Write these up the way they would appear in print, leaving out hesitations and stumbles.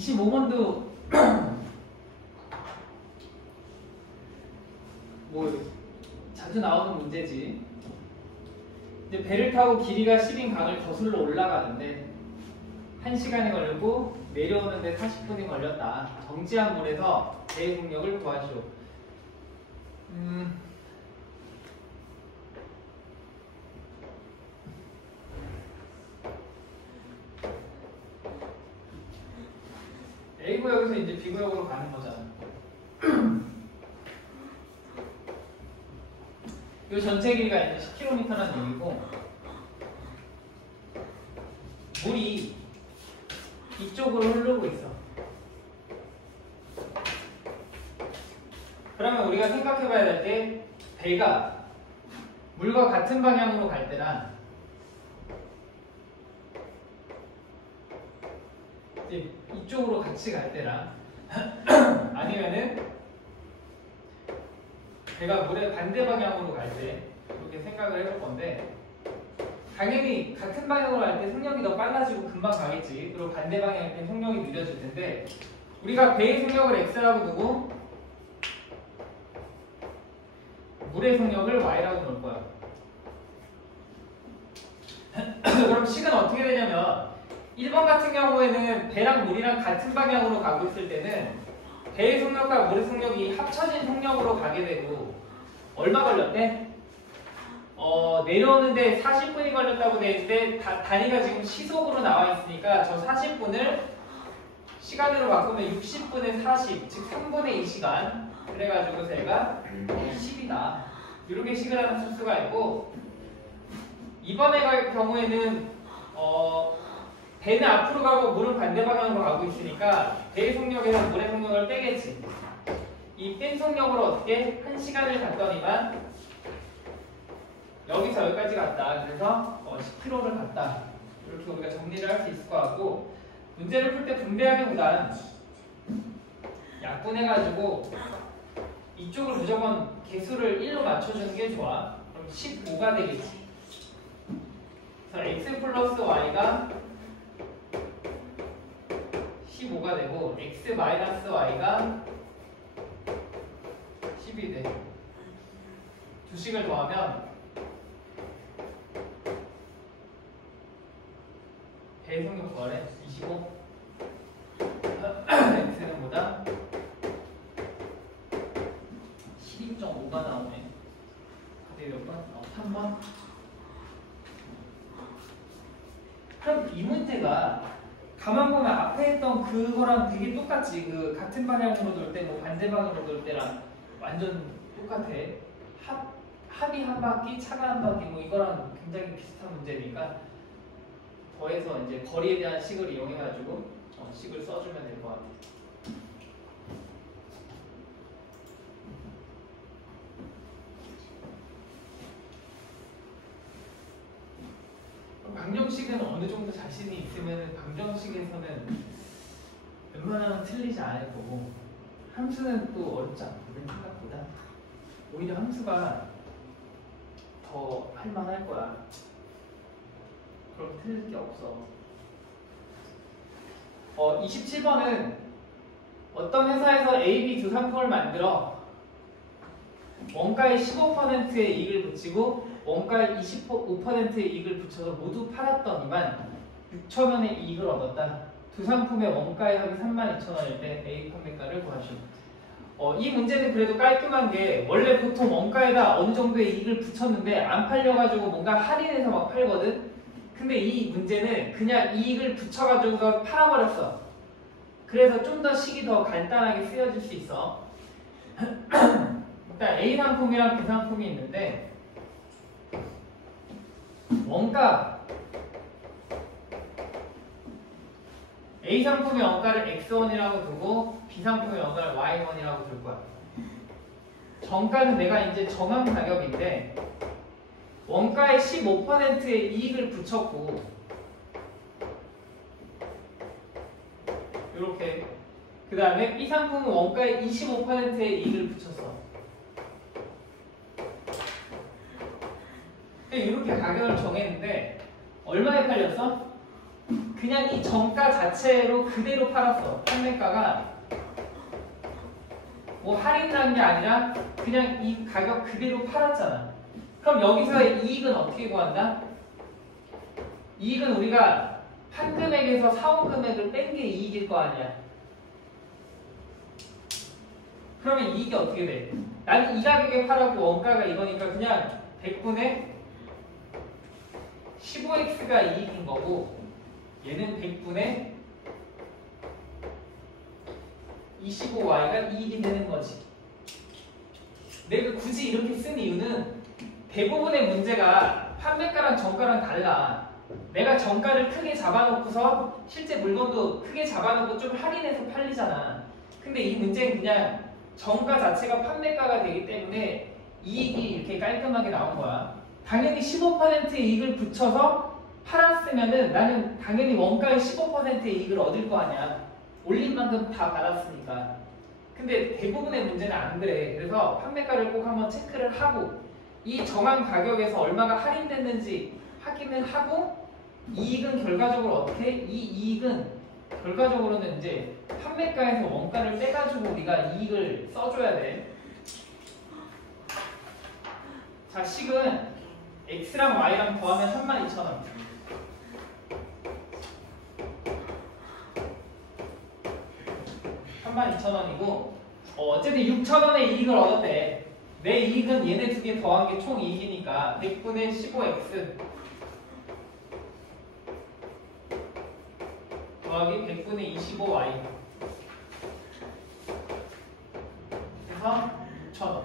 25번도 뭐 자주 나오는 문제지. 이제 배를 타고 길이가 10인 강을 거슬러 올라가는데 1시간이 걸리고 내려오는데 40분이 걸렸다. 정지한 물에서 배의 속력을 구하시오. A구역에서 이제 B구역으로 가는 거잖아. 이 전체 길이가 이제 10km라는 얘기고, 물이 이쪽으로 흐르고 있어. 그러면 우리가 생각해 봐야 될 게, 배가 물과 같은 방향으로 갈 때랑 이제 이쪽으로 같이 갈 때랑 아니면은 배가 물의 반대 방향으로 갈 때 이렇게 생각을 해볼 건데, 당연히 같은 방향으로 갈 때 속력이 더 빨라지고 금방 가겠지. 그리고 반대 방향일 때 속력이 느려질 텐데, 우리가 배의 속력을 x라고 두고 물의 속력을 y라고 놓을 거야. 그럼 식은 어떻게 되냐면, 1번 같은 경우에는 배랑 물이랑 같은 방향으로 가고 있을 때는 배의 속력과 물의 속력이 합쳐진 속력으로 가게 되고, 얼마 걸렸대? 내려오는데 40분이 걸렸다고 돼 있는데 단위가 지금 시속으로 나와 있으니까 저 40분을 시간으로 바꾸면 60분의 40, 즉 3분의 2시간. 그래가지고 제가 10이다. 이렇게 식을 하나 쓸 수가 있고, 이번에 갈 경우에는 배는 앞으로 가고 물은 반대 방향으로 가고 있으니까 배의 속력에서 물의 속력을 빼겠지. 이 뺀 속력으로 어떻게 1시간을 갔더니만 여기서 여기까지 갔다. 그래서 10km를 갔다. 이렇게 우리가 정리를 할 수 있을 것 같고, 문제를 풀 때 분배하기보단 약분해가지고 이쪽을 무조건 개수를 1로 맞춰주는 게 좋아. 그럼 15가 되겠지. 그래서 x 플러스 y가 15가 되고 x 마이너스 y가 10이 돼. 두 식을 더하면 배의 속력 구하래. 25 x는 보다 12.5가 나오네. 그때 몇 번? 3번? 그럼 이 문제가 가만 보면 앞에 했던 그거랑 되게 똑같지. 그 같은 방향으로 돌 때, 뭐 반대 방향으로 돌 때랑 완전 똑같아. 합이 한 바퀴, 차가 한 바퀴, 뭐 이거랑 굉장히 비슷한 문제니까 더해서 이제 거리에 대한 식을 이용해가지고 식을 써주면 될 것 같아. 방정식은 어느 정도 자신이 있으면 방정식에서는 웬만하면 틀리지 않을 거고, 함수는 또 어렵지 않거든. 생각보다 오히려 함수가 더 할만할 거야. 그럼 틀릴 게 없어. 27번은 어떤 회사에서 A, B 두 상품을 만들어 원가의 15%의 이익을 붙이고 원가의 25%의 이익을 붙여서 모두 팔았더니만 6,000원의 이익을 얻었다. 두 상품의 원가의 합이 32,000원일 때 A 판매가를 구하시오. 이 문제는 그래도 깔끔한 게, 원래 보통 원가에다 어느 정도의 이익을 붙였는데 안 팔려가지고 뭔가 할인해서 막 팔거든. 근데 이 문제는 그냥 이익을 붙여가지고 팔아버렸어. 그래서 좀 더 식이 더 간단하게 쓰여질 수 있어. 일단 A 상품이랑 B 상품이 있는데, 원가 A 상품의 원가를 X1이라고 두고 B 상품의 원가를 Y1이라고 둘 거야. 정가는 내가 이제 정한 가격인데 원가의 15%의 이익을 붙였고, 이렇게 그 다음에 B 상품은 원가의 25%의 이익을 붙였어. 이렇게 가격을 정했는데 얼마에 팔렸어? 그냥 이 정가 자체로 그대로 팔았어. 판매가가 뭐 할인한 게 아니라 그냥 이 가격 그대로 팔았잖아. 그럼 여기서의 이익은 어떻게 구한다? 이익은 우리가 판 금액에서 사온 금액을 뺀 게 이익일 거 아니야. 그러면 이익이 어떻게 돼? 나는 이 가격에 팔았고 원가가 이거니까 그냥 100분의 15x가 이익인 거고 얘는 100분의 25y가 이익이 되는 거지. 내가 굳이 이렇게 쓴 이유는 대부분의 문제가 판매가랑 정가랑 달라. 내가 정가를 크게 잡아놓고서 실제 물건도 크게 잡아놓고 좀 할인해서 팔리잖아. 근데 이 문제는 그냥 정가 자체가 판매가가 되기 때문에 이익이 이렇게 깔끔하게 나온 거야. 당연히 15%의 이익을 붙여서 팔았으면은 나는 당연히 원가의 15%의 이익을 얻을 거 아니야. 올린 만큼 다 받았으니까. 근데 대부분의 문제는 안 그래. 그래서 판매가를 꼭 한번 체크를 하고 이 정한 가격에서 얼마가 할인됐는지 확인을 하고 이익은 결과적으로 어떻게? 이 이익은 결과적으로는 이제 판매가에서 원가를 빼가지고 우리가 이익을 써줘야 돼. 자, 식은 x랑 y랑 더하면 32,000원. 32,000원이고 어쨌든 6,000원의 이익을 얻었대. 내 이익은 얘네 두 개 더한 게 총 이익이니까 100분의 15x 더하기 100분의 25y 그래서 6,000원.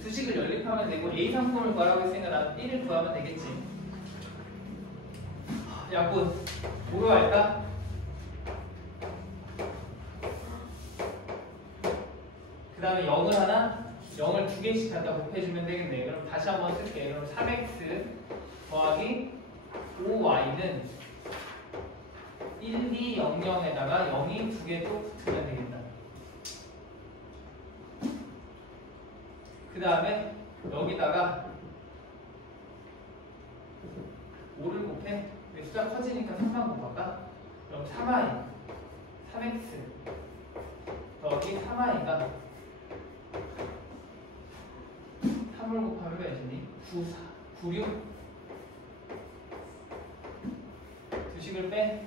두 식을 연립하면 되고 A 상품을 구하라고 했으니까 나는 1을 구하면 되겠지. 약분 뭐로 할까? 그 다음에 0을 하나, 0을 두 개씩 갖다 곱해주면 되겠네. 그럼 다시 한번 쓸게. 그럼 3x 더하기 5y는 1, 2, 0, 0에다가 0이 두 개 또 붙으면 되겠다. 그 다음에 여기다가 5를 곱해. 숫자 커지니까 3만 곱할까? 그럼 3i 3x 더하기 3i가 3을 곱하면 몇 되니? 9, 4, 9, 6 두 식을 빼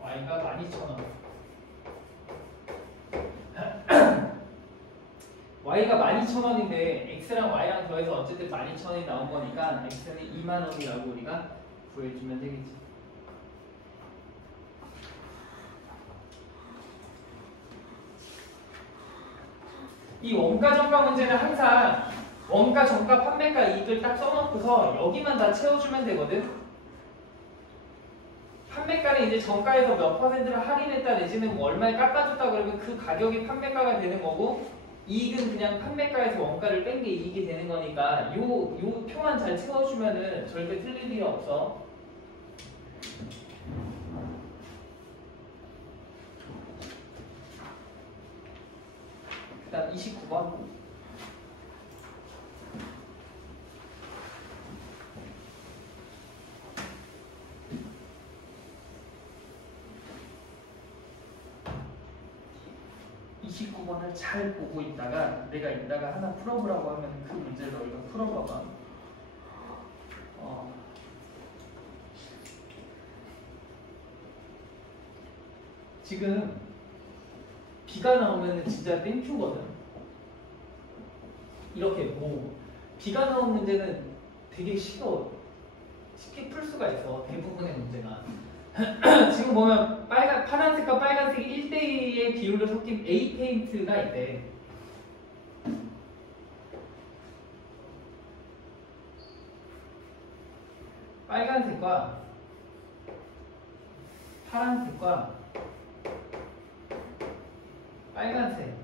y가 12,000원. y가 12,000원인데 x랑 y랑 더해서 어쨌든 12,000원이 나온 거니까 x는 20,000원이라고 우리가 구해주면 되겠지. 이 원가 정가 문제는 항상 원가 정가 판매가 이익을 딱 써놓고서 여기만 다 채워주면 되거든. 판매가는 이제 정가에서 몇 퍼센트를 할인했다 내지는 뭐 얼마에 깎아줬다 그러면 그 가격이 판매가가 되는 거고 이익은 그냥 판매가에서 원가를 뺀 게 이익이 되는 거니까 요 표만 잘 채워주면은 절대 틀릴 일이 없어. 그 다음 29번. 을 잘 보고 있다가 내가 이따가 하나 풀어보라고 하면 그 문제를 너희가 풀어봐봐. 지금 비가 나오면 진짜 땡큐거든. 이렇게 뭐 비가 나온 문제는 되게 쉽게 풀 수가 있어. 대부분의 문제가. 지금 보면 파란색과 빨간색이 1대2의 비율로 섞인 A 페인트가 있대. 빨간색과 파란색과 빨간색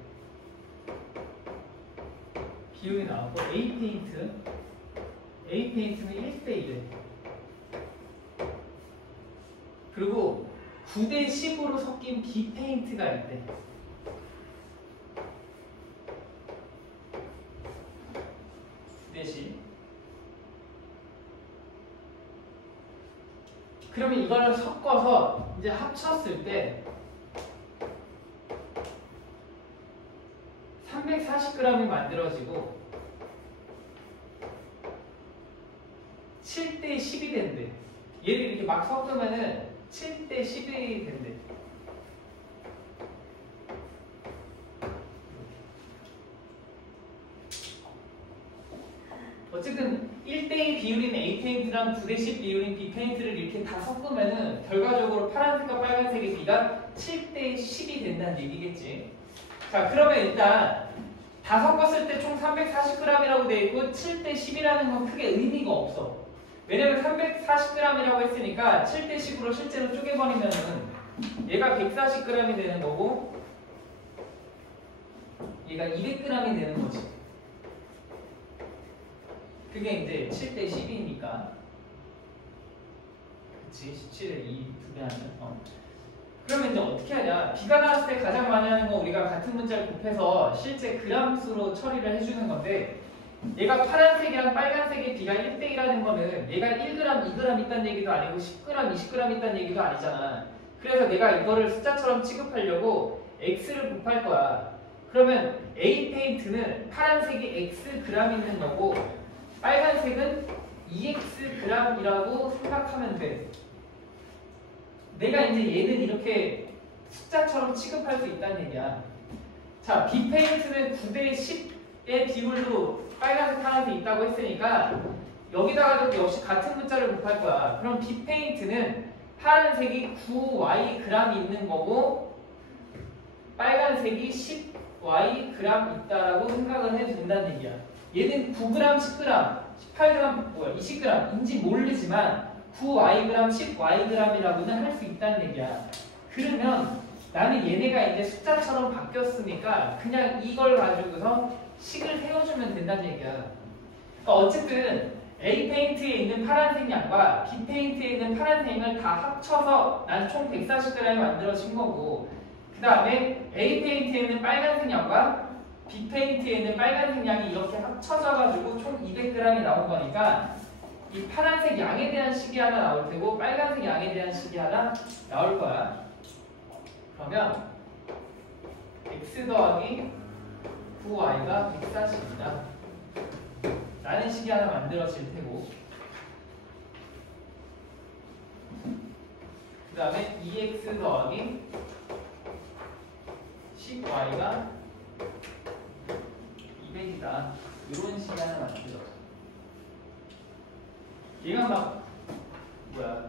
비율이 나왔고 A 페인트는 1대1에 그리고 9대 10으로 섞인 비페인트가 있대. 대신 그러면 이거를 섞어서 이제 합쳤을 때 340g이 만들어지고 7대 10이 된대. 얘를 이렇게 막 섞으면은 7대 10이 된대. 어쨌든 1대2 비율인 A 페인트랑 9대 10 비율인 B 페인트를 이렇게 다 섞으면은 결과적으로 파란색과 빨간색의 비가 7대 10이 된다는 얘기겠지. 자, 그러면 일단 다 섞었을 때 총 340g이라고 돼 있고 7대 10이라는 건 크게 의미가 없어. 왜냐면 340g이라고 했으니까 7대 10으로 실제로 쪼개버리면은 얘가 140g이 되는 거고 얘가 200g이 되는 거지. 그게 이제 7대 10이니까. 그치? 17에 2 두 배 하면. 그러면 이제 어떻게 하냐? 비가 나왔을 때 가장 많이 하는 건 우리가 같은 문자를 곱해서 실제 그람수로 처리를 해주는 건데 얘가 파란색이랑 빨간색의 비가 1대1라는 거는 얘가 1g, 2g 있다는 얘기도 아니고 10g, 20g 있다는 얘기도 아니잖아. 그래서 내가 이거를 숫자처럼 취급하려고 x를 곱할 거야. 그러면 A 페인트는 파란색이 x g 있는 거고 빨간색은 2xg이라고 생각하면 돼. 내가 이제 얘는 이렇게 숫자처럼 취급할 수 있다는 얘기야. 자, B 페인트는 9대 10의 비율로 빨간색, 파란색 있다고 했으니까 여기다가도 역시 같은 문자를 곱할 거야. 그럼 B 페인트는 파란색이 9y g 있는 거고 빨간색이 10y g 있다라고 생각을 해도 된다는 얘기야. 얘는 9g, 10g, 18g, 20g인지 모르지만 9y g, 10y g이라고는 할 수 있다는 얘기야. 그러면 나는 얘네가 이제 숫자처럼 바뀌었으니까 그냥 이걸 가지고서 식을 세워주면 된다는 얘기야. 그러니까 어쨌든 A 페인트에 있는 파란색 양과 B 페인트에 있는 파란색 양을 다 합쳐서 난 총 140g이 만들어진 거고 그 다음에 A 페인트에 있는 빨간색 양과 B 페인트에 있는 빨간색 양이 이렇게 합쳐져 가지고 총 200g이 나온 거니까 이 파란색 양에 대한 식이 하나 나올 테고 빨간색 양에 대한 식이 하나 나올 거야. 그러면 x 더하기 9y가 140이다 라는 식이 하나 만들어질 테고 그 다음에 2x 더하기 10y가 200이다 이런 식이 하나 만들어져. 얘가 막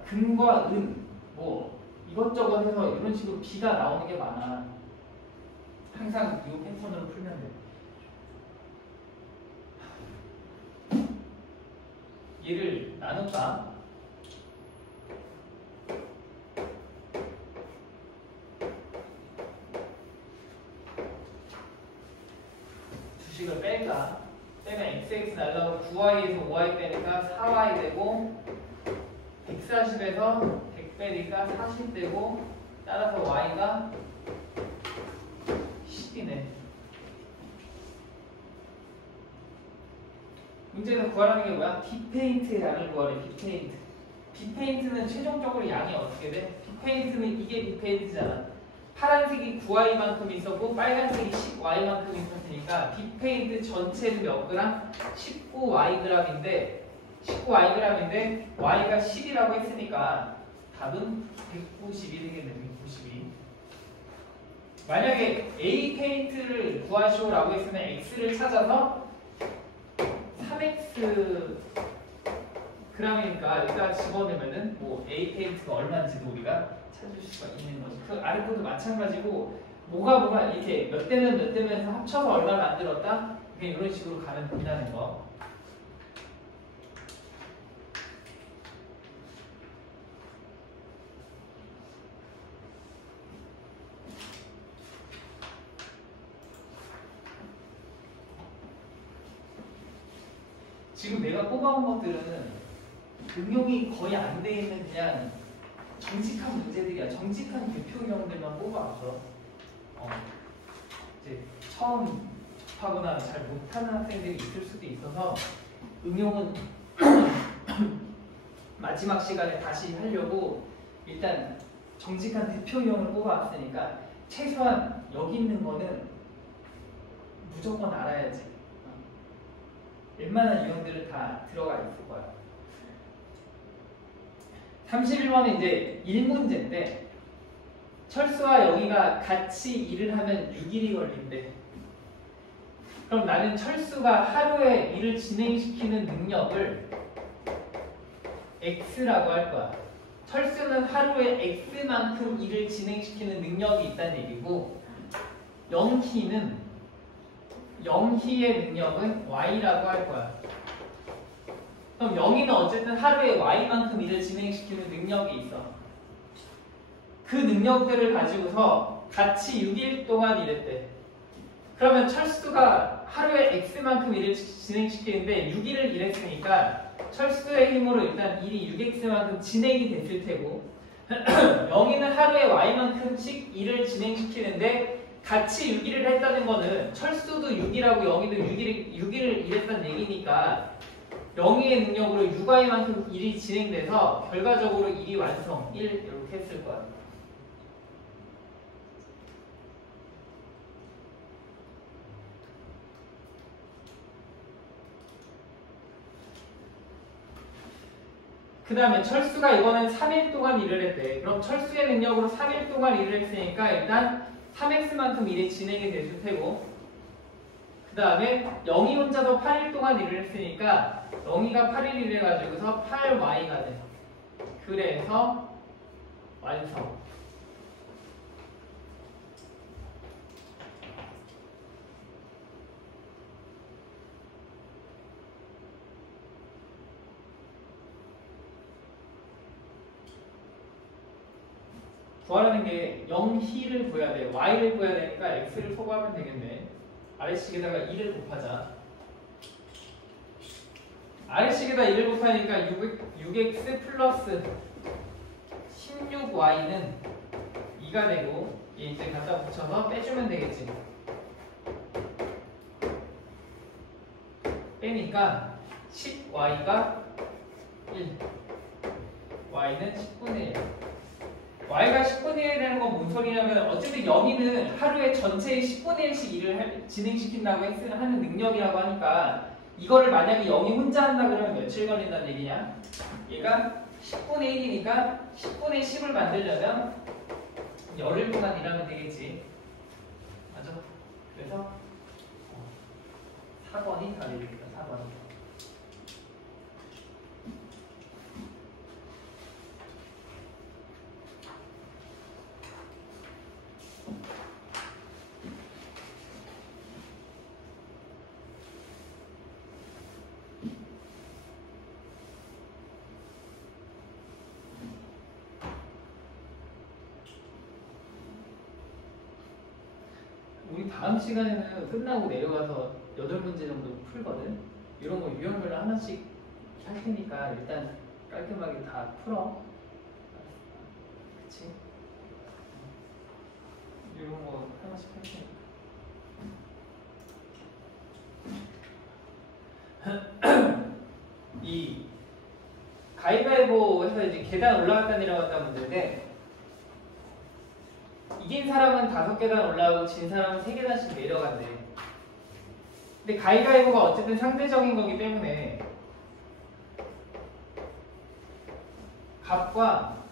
금과 은 뭐 이것저것 해서 이런 식으로 비가 나오는 게 많아. 항상 이 패턴으로 풀면 돼. 얘를 나눴다. 주식을 뺄까? 빼면 xx 날라오고 9y에서 5y 빼니까 4y 되고 140에서 100 빼니까 40 되고 따라서 y가 10이네. 문제에서 구하라는 게 뭐야? B페인트의 양을 구하래. B페인트. B페인트는 최종적으로 양이 어떻게 돼? B페인트는 이게 B페인트잖아. 파란색이 9y만큼 있었고 빨간색이 10y만큼 있었으니까 B페인트 전체는 몇 그램? 19yg인데 y가 10이라고 했으니까 답은 192 되겠네. 192. 만약에 A 페인트를 구하시오라고 했으면 x를 찾아서 3x g이니까 여기다 집어넣으면은 뭐 A 페인트가 얼마인지도 우리가 찾을 수가 있는 거지. 그 아래 것도 마찬가지고 뭐가 이렇게 몇 대면 몇 대면 해서 합쳐서 얼마 만들었다? 그냥 이런 식으로 가면 된다는 거. 지금 내가 뽑아온 것들은 응용이 거의 안 돼 있는 그냥 정직한 문제들이야. 정직한 대표 유형들만 뽑아왔어. 이제 처음 접하거나 잘 못하는 학생들이 있을 수도 있어서 응용은 마지막 시간에 다시 하려고 일단 정직한 대표 유형을 뽑아왔으니까 최소한 여기 있는 거는 무조건 알아야지. 웬만한 유형들은 다 들어가 있을 거야. 31번은 이제 1문제인데 철수와 영희가 같이 일을 하면 6일이 걸린대. 그럼 나는 철수가 하루에 일을 진행시키는 능력을 X라고 할 거야. 철수는 하루에 X만큼 일을 진행시키는 능력이 있다는 얘기고 영희의 능력은 Y라고 할 거야. 그럼 영희는 어쨌든 하루에 Y만큼 일을 진행시키는 능력이 있어. 그 능력들을 가지고서 같이 6일 동안 일했대. 그러면 철수가 하루에 X만큼 일을 진행시키는데 6일을 일했으니까 철수의 힘으로 일단 일이 6X만큼 진행이 됐을 테고 영희는 하루에 Y만큼씩 일을 진행시키는데 같이 6일을 했다는 거는 철수도 6일하고 영희도 6일을 일했다는 얘기니까 영희의 능력으로 6Y만큼 일이 진행돼서 결과적으로 일이 완성 1 이렇게 했을 거야. 그 다음에 철수가 이거는 3일 동안 일을 했대. 그럼 철수의 능력으로 3일 동안 일을 했으니까 일단 3X만큼 일이 진행이 됐을 테고 그 다음에 영희 혼자도 8일 동안 일을 했으니까 영희가 8일 일해가지고서 8Y가 돼. 그래서 완성. 구하라는 게 영희를 구해야 돼. Y를 구해야 되니까 X를 소거하면 되겠네. 아래식에다가 2를 곱하자. 아래식에다 2를 곱하니까 6X 플러스 16Y는 2가 되고 얘 이제 갖다 붙여서 빼주면 되겠지. 빼니까 10Y가 1 Y는 10분의 1 Y가 10분의 1이라는 건 뭔 소리냐면 어쨌든 영희는 하루에 전체의 10분의 1씩 일을 진행시킨다고 하는 능력이라고 하니까 이거를 만약에 영희 혼자 한다 그러면 며칠 걸린다는 얘기냐? 얘가 10분의 1이니까 10분의 10을 만들려면 열흘 동안 일하면 되겠지. 맞아? 그래서 4번이 답입니다. 4번이. 우리 다음 시간에는 끝나고 내려가서 8문제 정도 풀거든. 이런 거 유형별로 하나씩 할 테니까 일단 깔끔하게 다 풀어. 그치? 이런 거 하나씩 할 테니까. 이 가위바위보에서 이제 계단 올라갔다 내려갔다 문제인데 이긴 사람은 5계단 올라가고 진 사람은 3계단씩 내려간대. 근데 가위바위보가 어쨌든 상대적인 거기 때문에 갑과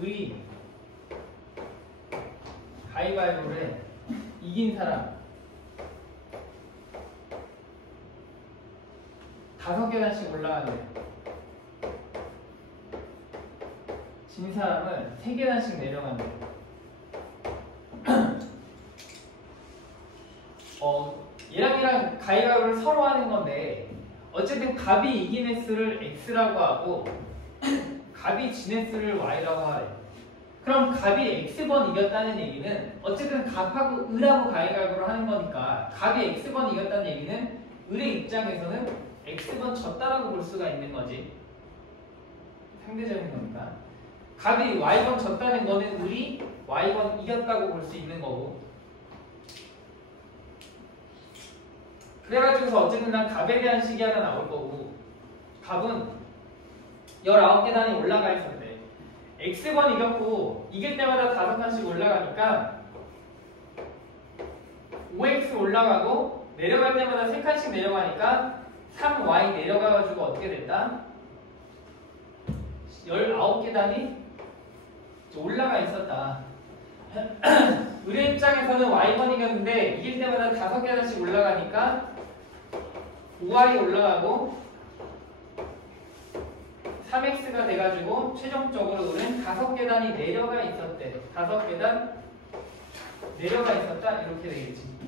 을이 가위바위보를 이긴 사람 5계단씩 올라간대. 진 사람은 3계단씩 내려간대. 얘랑 가위바위보를 서로 하는 건데 어쨌든 갑이 이긴 횟수를 X라고 하고 갑이 진 횟수를 Y라고 하래. 그럼 갑이 X번 이겼다는 얘기는 어쨌든 갑하고 을하고 가위바위보를 하는 거니까 갑이 X번 이겼다는 얘기는 을의 입장에서는 X번 졌다라고 볼 수가 있는 거지. 상대적인 거니까. 갑이 y번 졌다는 거는 우리 y번 이겼다고 볼 수 있는 거고. 그래가지고서 어쨌든 난 갑에 대한 식이 하나 나올 거고, 갑은 19계단이 올라가 있었대. x번 이겼고 이길 때마다 5칸씩 올라가니까 5x 올라가고 내려갈 때마다 3칸씩 내려가니까 3y 내려가가지고 어떻게 됐다? 19계단이 올라가 있었다. 우리 입장에서는 y번 이겼는데 이길 때마다 5계단씩 올라가니까 5y 올라가고 3x가 돼가지고 최종적으로 우리는 5계단이 내려가 있었대. 5계단 내려가 있었다. 이렇게 되겠지.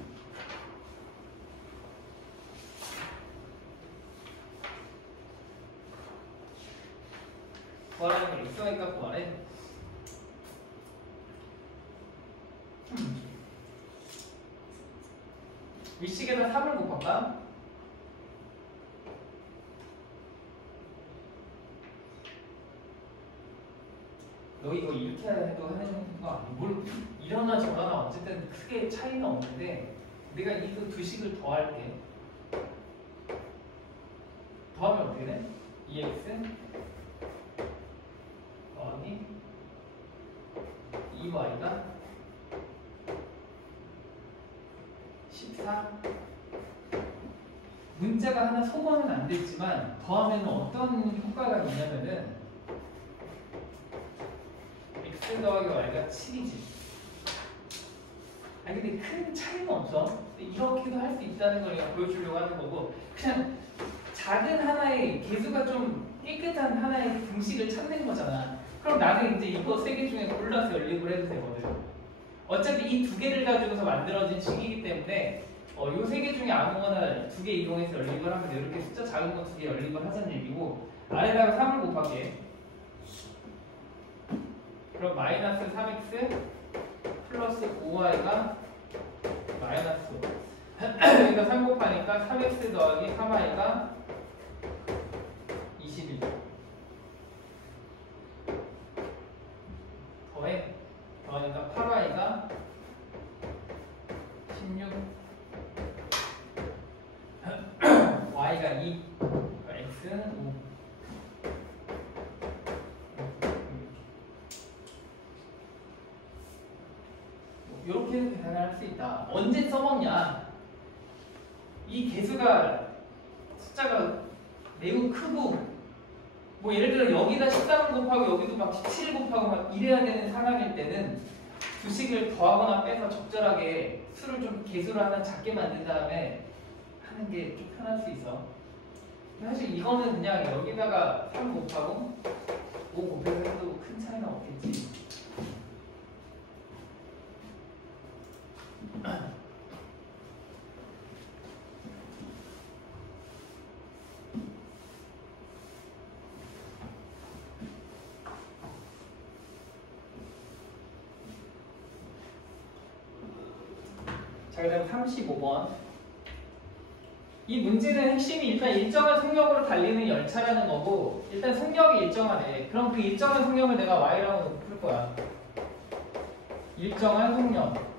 구하라는 걸 xy니까 구하래. 위식에다 3을 곱할까? 너 이거 이렇게 해도 하는 거 아니야? 뭘 이러나 저러나 어쨌든 크게 차이는 없는데 내가 이거 두 식을 더할게. 더하면 어떻게 돼? 2x 더하기 2y가 14. 문자가 하나 소거는 안 됐지만 더하면 어떤 효과가 있냐면은 x 더하기 y가 7이지. 아니 근데 큰 차이는 없어. 이렇게도 할 수 있다는 걸 내가 보여주려고 하는 거고, 그냥 작은 하나의 개수가 좀 깨끗한 하나의 등식을 찾는 거잖아. 그럼 나는 이제 이거 3개 중에 골라서 연립을 해도 되거든. 어차피 이 2개를 가지고서 만들어진 식이기 때문에 요 3개 중에 아무거나 2개 이동해서 연립을 하면 이렇게 숫자 작은 거 2개 연립을 하자는 얘기고, 아래다가 3을 곱할게. 그럼 마이너스 3x 플러스 5y가 마이너스 5. 그러니까 3 곱하니까 3x 더하기 3y가 21. 더하니까 8y가 16. y가 2. x는 5. 이렇게 해서 계산을 할 수 있다. 언제 써먹냐? 이 개수가 숫자가 매우 크고, 뭐 예를 들어 여기다 13을 곱하고 여기도 막 17을 곱하고 막 이래야 되는 상황일 때는 두 식을 더하거나 빼서 적절하게 수를 좀 개수를 하나 작게 만든 다음에 하는 게 좀 편할 수 있어. 사실 이거는 그냥 여기다가 3 곱하고 5 곱해서 해도 큰 차이는 없겠지. 자, 그다음 35번. 이 문제는 핵심이 일단 일정한 속력으로 달리는 열차라는 거고, 일단 속력이 일정하네. 그럼 그 일정한 속력을 내가 y라고 풀 거야. 일정한 속력.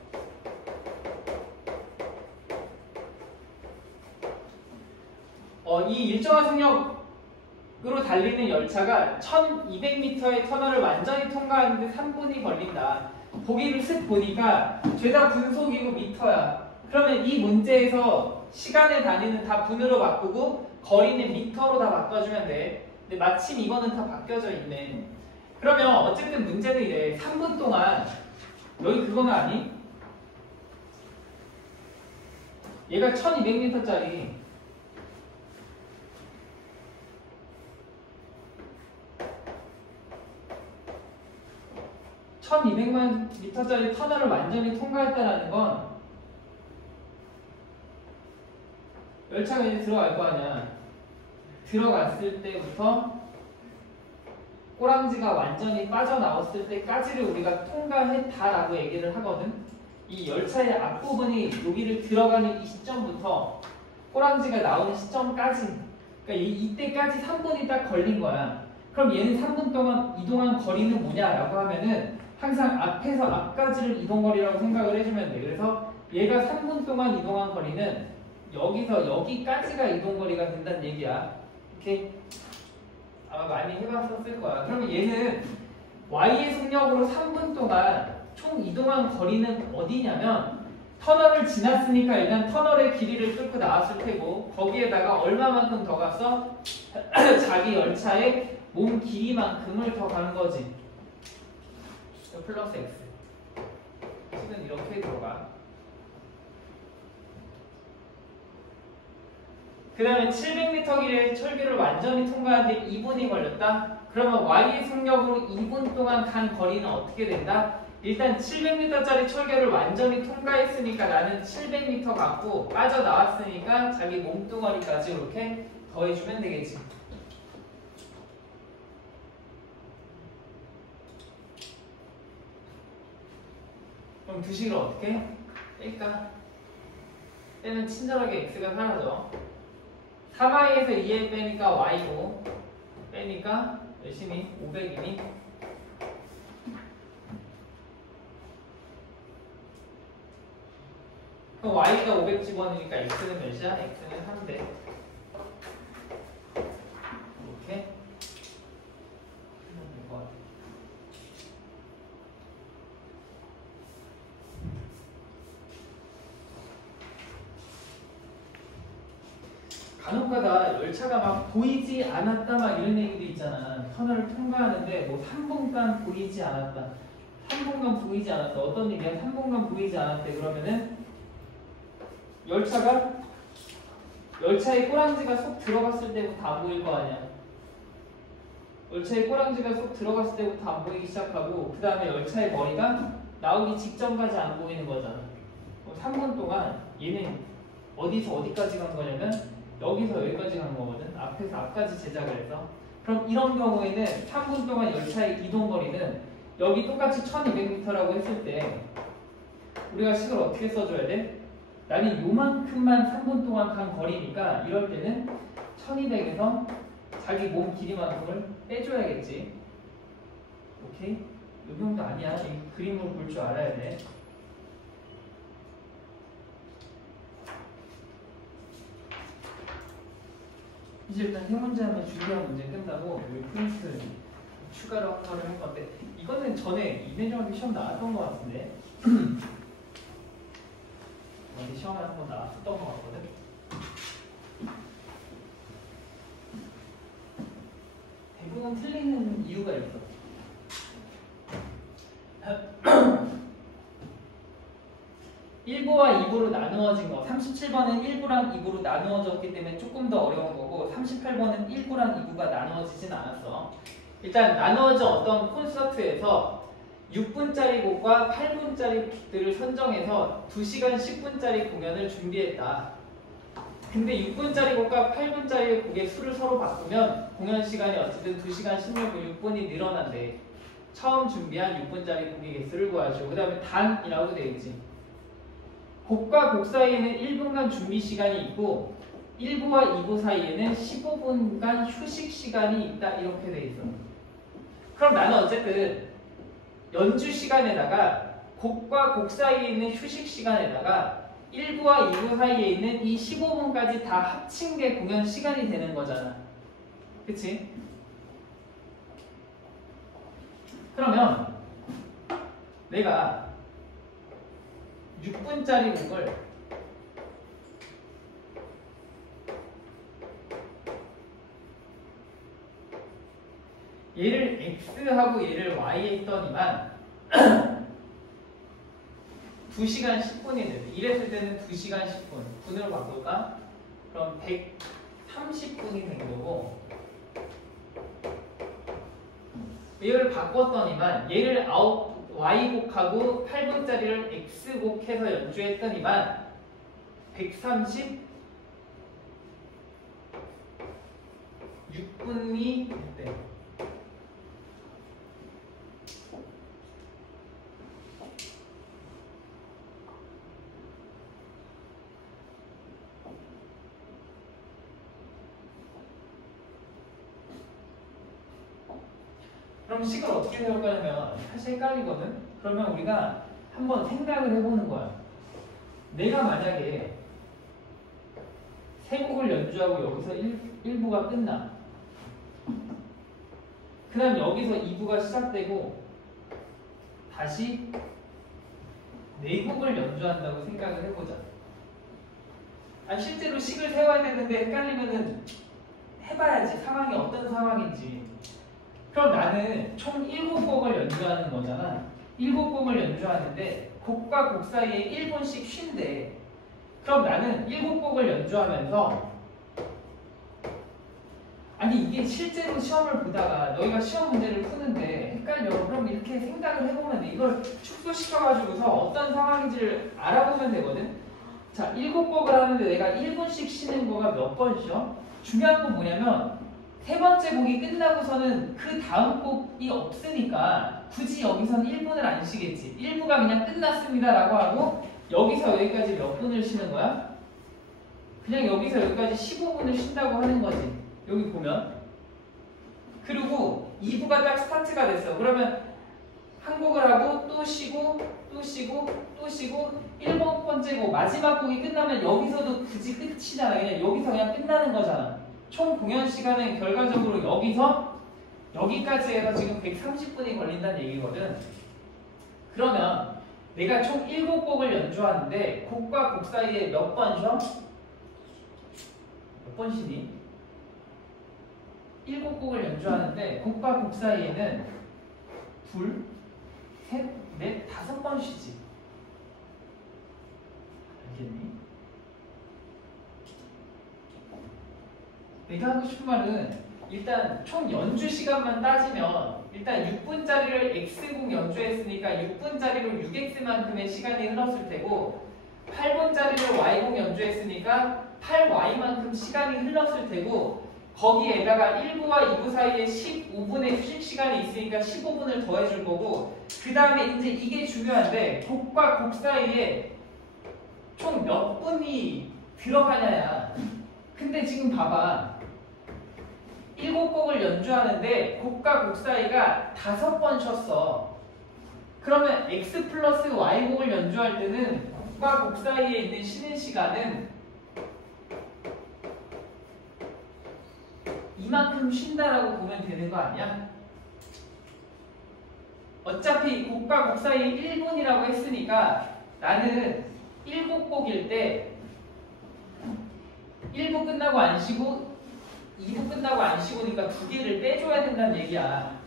이 일정한 속력으로 달리는 열차가 1200m의 터널을 완전히 통과하는데 3분이 걸린다. 보기를 쓱 보니까 죄다 분속이고 미터야. 그러면 이 문제에서 시간의 단위는 다 분으로 바꾸고 거리는 미터로 다 바꿔주면 돼. 근데 마침 이거는 다 바뀌어져 있네. 그러면 어쨌든 문제는 이래. 3분 동안 여기 그거는 아니? 얘가 1200m짜리 1200만 미터짜리 터널을 완전히 통과했다는 건 열차가 이제 들어갈 거 아니야. 들어갔을 때부터 꼬랑지가 완전히 빠져나왔을 때까지를 우리가 통과했다라고 얘기를 하거든. 이 열차의 앞부분이 여기를 들어가는 이 시점부터 꼬랑지가 나오는 시점까지, 그러니까 이때까지 3분이 딱 걸린 거야. 그럼 얘는 3분 동안 이동한 거리는 뭐냐라고 하면은 항상 앞에서 앞까지를 이동거리라고 생각을 해주면 돼. 그래서 얘가 3분 동안 이동한 거리는 여기서 여기까지가 이동거리가 된다는 얘기야. 이렇게 아마 많이 해봤었을 거야. 그러면 얘는 y의 속력으로 3분 동안 총 이동한 거리는 어디냐면 터널을 지났으니까 일단 터널의 길이를 뚫고 나왔을 테고 거기에다가 얼마만큼 더 갔어? 자기 열차의 몸 길이만큼을 더 가는 거지. 플러스 x. 식은 이렇게 들어가. 그 다음에 700m 길의 철교를 완전히 통과하는데 2분이 걸렸다? 그러면 y의 속력으로 2분 동안 간 거리는 어떻게 된다? 일단 700m짜리 철교를 완전히 통과했으니까 나는 700m 갖고 빠져나왔으니까 자기 몸뚱어리까지 이렇게 더해주면 되겠지. 그럼 두 식을 어떻게 뺄까? 빼면 친절하게 x가 사라져. 3i에서 2에 빼니까 y고 빼니까 열심히 500이니 그럼 y가 500 집어넣으니까 x는 몇이야? x는 300 이렇게 하면 될 것 같아. 간혹가다 열차가 막 보이지 않았다 막 이런 얘기도 있잖아. 터널을 통과하는데 뭐 3분간 보이지 않았다. 3분간 보이지 않았다. 어떤 얘기야? 3분간 보이지 않았대. 그러면은 열차의 꼬랑지가 속 들어갔을 때부터 안 보일 거 아니야. 열차의 꼬랑지가 속 들어갔을 때부터 안 보이기 시작하고 그 다음에 열차의 머리가 나오기 직전까지 안 보이는 거잖아. 3분 동안 얘는 어디서 어디까지 간 거냐면 여기서 여기까지 간 거거든. 앞에서 앞까지 제작을 해서. 그럼 이런 경우에는 3분 동안 열차의 이동거리는 여기 똑같이 1200m라고 했을 때 우리가 식을 어떻게 써줘야 돼? 나는 요만큼만 3분 동안 간 거리니까 이럴 때는 1200에서 자기 몸 길이만큼을 빼줘야겠지. 오케이? 이 정도 아니야. 이 그림을 볼 줄 알아야 돼. 이제 일단 세 문제 하면 중요한 문제 끝나고 여기 프린트 추가로 한 거를 할 건데 이거는 전에 이내정학교 시험 나왔던 것 같은데 어디 시험에 한번 나왔었던 것 같거든. 대부분 틀리는 이유가 있어. 1부와 2부로 나누어진 거 37번은 1부랑 2부로 나누어졌기 때문에 조금 더 어려운 거고 38번은 1부랑 2부가 나누어지진 않았어. 일단 나누어진 어떤 콘서트에서 6분짜리 곡과 8분짜리 곡들을 선정해서 2시간 10분짜리 공연을 준비했다. 근데 6분짜리 곡과 8분짜리 곡의 수를 서로 바꾸면 공연 시간이 어쨌든 2시간 16분 6분이 늘어난대. 처음 준비한 6분짜리 곡의 개수를 구하죠. 그 다음에 단이라고 되어 있지. 곡과 곡 사이에는 1분간 준비 시간이 있고 1부와 2부 사이에는 15분간 휴식 시간이 있다. 이렇게 돼 있어. 그럼 나는 어쨌든 연주 시간에다가 곡과 곡 사이에 있는 휴식 시간에다가 1부와 2부 사이에 있는 이 15분까지 다 합친 게 공연 시간이 되는 거잖아. 그치? 그러면 내가 6분짜리 곡을 얘를 X하고 얘를 Y에 있더니만 2시간 10분이 되네. 이랬을 때는 2시간 10분 분으로 바꿀까? 그럼 130분이 된 거고 얘를 바꿨더니만 얘를 Y곡하고 8분짜리를 X곡 해서 연주했더니만 136분이 됐대. 그럼 식을 어떻게 세울 거냐면 사실 헷갈리거든. 그러면 우리가 한번 생각을 해보는 거야. 내가 만약에 세 곡을 연주하고 여기서 1부가 끝나. 그 다음 여기서 2부가 시작되고 다시 4곡을 연주한다고 생각을 해보자. 아니 실제로 식을 세워야 되는데 헷갈리면은 해봐야지. 상황이 어떤 상황인지. 그럼 나는 총 7곡을 연주하는 거잖아. 7곡을 연주하는데 곡과 곡 사이에 1분씩 쉰대. 그럼 나는 7곡을 연주하면서 아니 이게 실제로 시험을 보다가 너희가 시험 문제를 푸는데 헷갈려. 그럼 이렇게 생각을 해보면 돼. 이걸 축소시켜가지고서 어떤 상황인지를 알아보면 되거든. 자, 7곡을 하는데 내가 1분씩 쉬는 거가 몇 번 쉬어? 중요한 건 뭐냐면 세 번째 곡이 끝나고서는 그 다음 곡이 없으니까 굳이 여기서는 1분을 안 쉬겠지. 1부가 그냥 끝났습니다 라고 하고 여기서 여기까지 몇 분을 쉬는 거야? 그냥 여기서 여기까지 15분을 쉰다고 하는 거지. 여기 보면. 그리고 2부가 딱 스타트가 됐어. 그러면 한 곡을 하고 또 쉬고 또 쉬고 또 쉬고 7번째 곡 마지막 곡이 끝나면 여기서도 굳이 끝이잖아. 그냥 여기서 그냥 끝나는 거잖아. 총 공연 시간은 결과적으로 여기서 여기까지 해서 지금 130분이 걸린다는 얘기거든. 그러면 내가 총 7곡을 연주하는데 곡과 곡 사이에 몇 번 쉬어? 몇 번 쉬니? 7곡을 연주하는데 곡과 곡 사이에는 둘, 셋, 넷, 5번 쉬지. 알겠니? 내가 하고 싶은 말은 일단 총 연주 시간만 따지면 일단 6분짜리를 X곡 연주했으니까 6분짜리로 6X만큼의 시간이 흘렀을 테고 8분짜리를 Y곡 연주했으니까 8Y만큼 시간이 흘렀을 테고 거기에다가 1부와 2부 사이에 15분의 휴식 시간이 있으니까 15분을 더해줄 거고 그 다음에 이제 이게 중요한데 곡과 곡 사이에 총 몇 분이 들어가냐야. 근데 지금 봐봐. 7곡을 연주하는데 곡과 곡 사이가 5번 쉬었어. 그러면 X 플러스 Y곡을 연주할 때는 곡과 곡 사이에 있는 쉬는 시간은 이만큼 쉰다라고 보면 되는 거 아니야? 어차피 곡과 곡 사이에 1분이라고 했으니까 나는 7곡일 때 1부 끝나고 안 쉬고 2부 끝나고 안 쉬고니까 2개를 빼줘야 된다는 얘기야.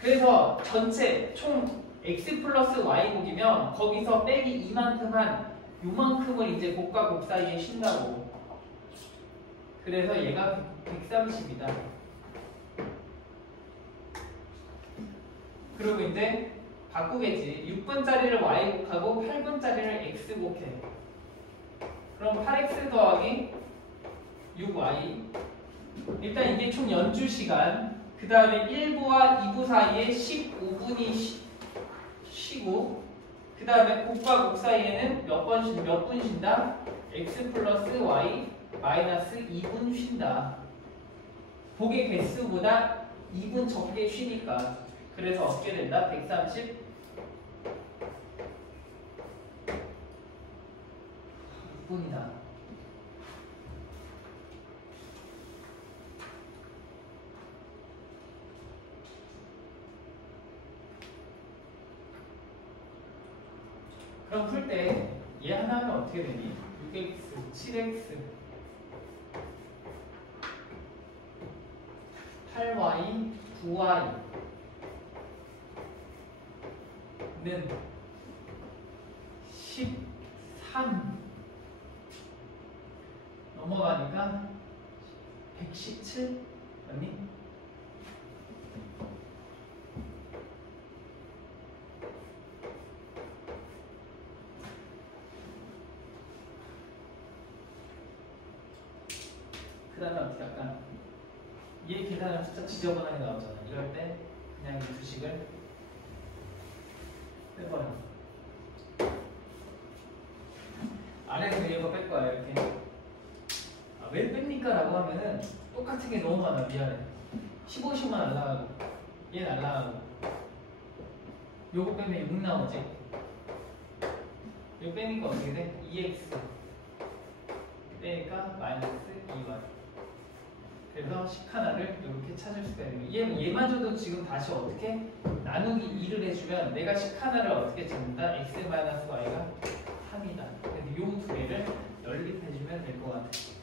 그래서 전체 총 X 플러스 Y곡이면 거기서 빼기 이만큼 한 요만큼을 이제 곡과 곡 사이에 쉰다고. 그래서 얘가 130이다. 그리고 이제 바꾸겠지. 6분짜리를 Y곡하고 8분짜리를 X곡해. 그럼 8X 더하기 6Y. 일단 이게 총 연주 시간. 그 다음에 1부와 2부 사이에 15분이 쉬고 그 다음에 곡과 곡 사이에는 몇 분 쉰다? X 플러스 Y 마이너스 2분 쉰다. 곡의 개수보다 2분 적게 쉬니까. 그래서 어떻게 된다? 130분이다. 그럼 풀 때 얘 하나 하면 어떻게 되니? 6x, 7x, 8y, 9y는 는 13 넘어가니까 117 맞니? 그 다음에 어떻게 할까? 얘 계산하면 숫자 지저분하게 나오잖아. 이럴 때 그냥 이 두 식을 빼버려. 안에서 얘가 뺄 거야. 이렇게. 왜 뺍니까? 라고 하면은 똑같은 게 너무 많아. 미안해. 15식만 안 나가고 얘 날라가고 요거 빼면 6 나오지. 요거 빼니까 어떻게 돼? 2x 빼니까 마이너스 2y. 그래서 식 하나를 이렇게 찾을 수가 있는 거예요. 얘마저도 지금 다시 어떻게 나누기 2를 해주면 내가 식 하나를 어떻게 찾는다? x-y가 3이다. 그래서 이 두 개를 연립해주면 될 것 같아요.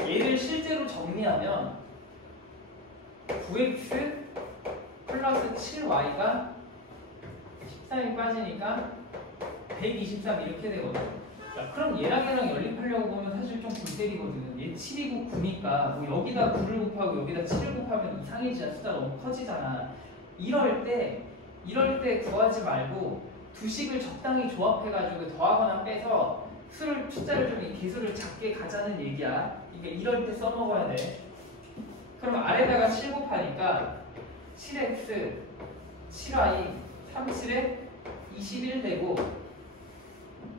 얘를 실제로 정리하면 9x 플러스 7y가 13이 빠지니까 123 이렇게 되거든. 야, 그럼 얘랑 연립하려고 보면 사실 좀 골 때리거든. 얘 7이고 9니까 뭐 여기다 9를 곱하고 여기다 7을 곱하면 이상해지잖아. 숫자가 너무 커지잖아. 이럴 때 구하지 말고 두 식을 적당히 조합해가지고 더하거나 빼서 숫자를 좀 개수를 작게 가자는 얘기야. 이게 이럴 때 써먹어야 돼. 그럼 아래다가 7 곱하니까 7x, 7y, 37에 21 되고